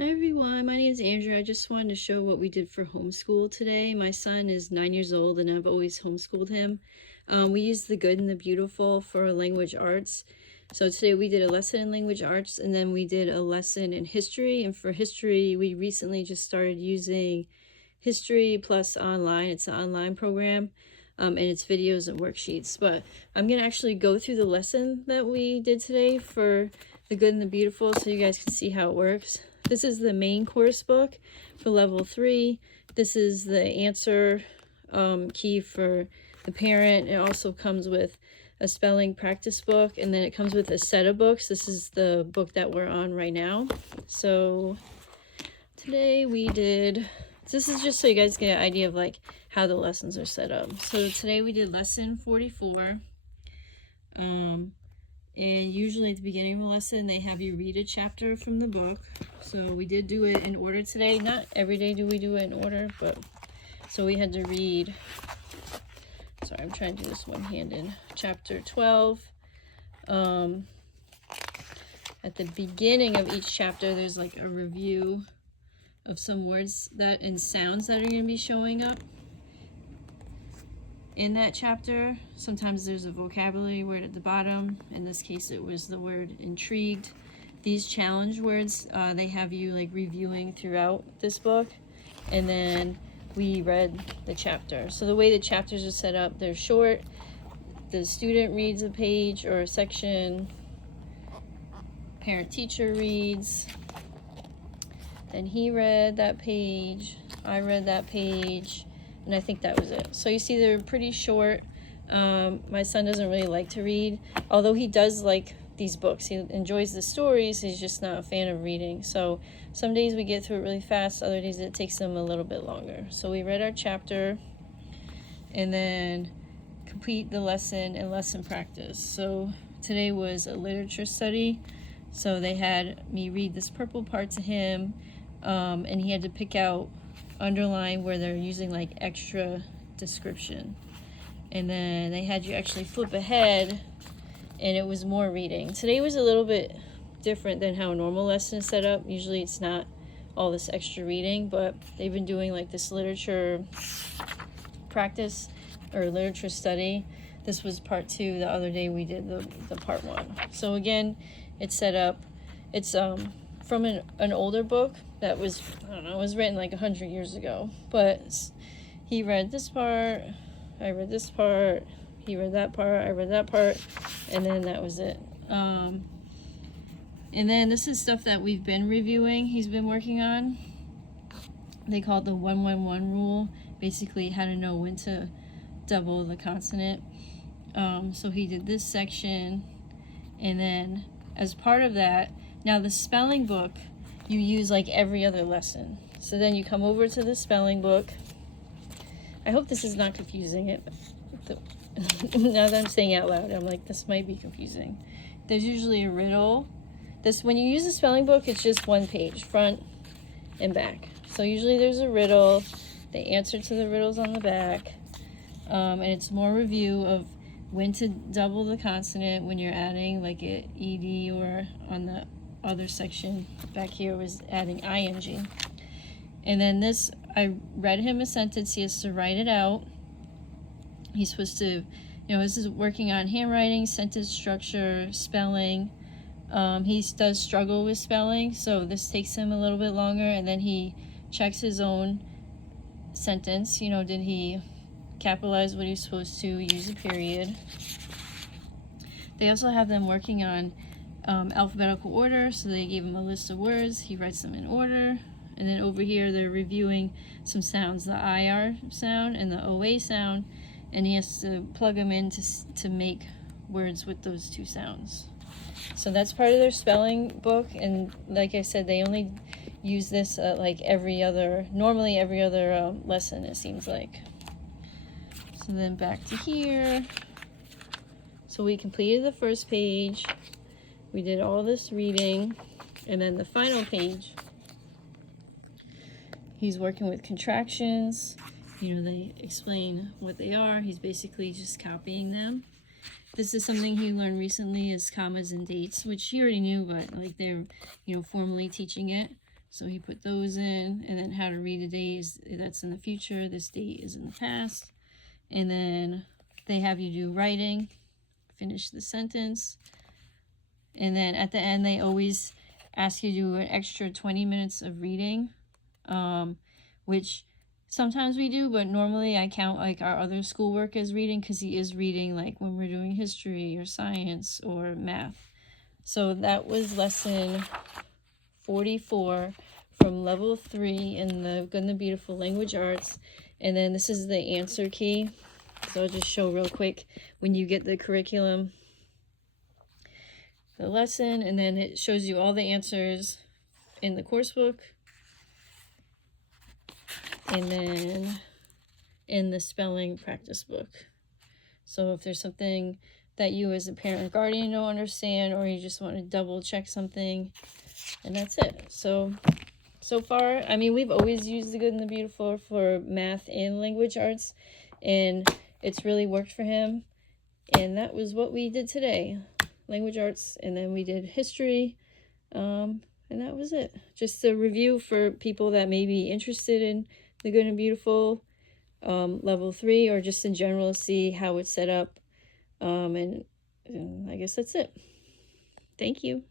Hi everyone, my name is Andrea. I just wanted to show what we did for homeschool today. My son is 9 years old and I've always homeschooled him. We used the good and the beautiful for language arts. So today we did a lesson in language arts and then we did a lesson in history. And for history, we recently just started using History Plus Online. It's an online program and it's videos and worksheets. But I'm going to actually go through the lesson that we did today for the good and the beautiful so you guys can see how it works. This is the main course book for level 3. This is the answer key for the parent. It also comes with a spelling practice book, and then it comes with a set of books. This is the book that we're on right now. So today we did, this is just so you guys get an idea of like how the lessons are set up. So today we did lesson 44. And usually at the beginning of a lesson, they have you read a chapter from the book. So we did do it in order today. Not every day do we do it in order, but so we had to read, sorry, I'm trying to do this one-handed, chapter 12. At the beginning of each chapter, there's like a review of some words that and sounds that are going to be showing up in that chapter. Sometimes there's a vocabulary word at the bottom. In this case, it was the word intrigued. These challenge words, they have you like reviewing throughout this book. And then we read the chapter. So the way the chapters are set up, they're short. The student reads a page or a section. Parent teacher reads. Then he read that page. I read that page. And I think that was it. So you see they're pretty short. My son doesn't really like to read, although he does like these books. He enjoys the stories. He's just not a fan of reading. So some days we get through it really fast. Other days it takes him a little bit longer. So we read our chapter and then complete the lesson and lesson practice. So today was a literature study. So they had me read this purple part to him, and he had to pick out, underline where they're using like extra description, and then they had you actually flip ahead and it was more reading. Today was a little bit different than how a normal lesson is set up. Usually it's not all this extra reading, but they've been doing like this literature practice or literature study. This was part 2. The other day we did the part 1. So again, it's set up, it's from an older book that was, I don't know, it was written like 100 years ago. But he read this part, I read this part, he read that part, I read that part, and then that was it. And then this is stuff that we've been reviewing, he's been working on. They call it the 1-1-1 rule, basically how to know when to double the consonant. So he did this section, and then as part of that, now the spelling book you use like every other lesson. So then you come over to the spelling book. I hope this is not confusing it. Now that I'm saying it out loud, I'm like, this might be confusing. There's usually a riddle. When you use the spelling book, it's just one page, front and back. So usually there's a riddle, the answer to the riddle's on the back, and it's more review of when to double the consonant when you're adding like a ed, or on the other section back here was adding ing. And then this, I read him a sentence, he has to write it out. He's supposed to, you know, this is working on handwriting, sentence structure, spelling. He does struggle with spelling, so this takes him a little bit longer. And then he checks his own sentence, you know, did he capitalize what he's supposed to, use a period. They also have them working on alphabetical order, so they gave him a list of words, he writes them in order. And then over here they're reviewing some sounds, the IR sound and the OA sound, and he has to plug them in to make words with those two sounds. So that's part of their spelling book, and like I said, they only use this like normally every other lesson, it seems like. So then back to here. So we completed the first page. We did all this reading, and then the final page, he's working with contractions. You know, they explain what they are. He's basically just copying them. This is something he learned recently, is commas and dates, which he already knew, but like they're, you know, formally teaching it. So he put those in, and then how to read a day is that's in the future. This date is in the past. And then they have you do writing, finish the sentence. And then at the end, they always ask you to do an extra 20 minutes of reading, which sometimes we do, but normally I count like our other schoolwork as reading because he is reading like when we're doing history or science or math. So that was lesson 44 from level 3 in the Good and the Beautiful Language Arts. And then this is the answer key. So I'll just show real quick when you get the curriculum, the lesson, and then it shows you all the answers in the course book. And then in the spelling practice book. So if there's something that you as a parent or guardian don't understand, or you just want to double check something, and that's it. So far, I mean, we've always used the Good and the Beautiful for math and language arts, and it's really worked for him. And that was what we did today, language arts, and then we did history, and that was it. Just a review for people that may be interested in the Good and Beautiful level 3, or just in general see how it's set up, and I guess that's it. Thank you.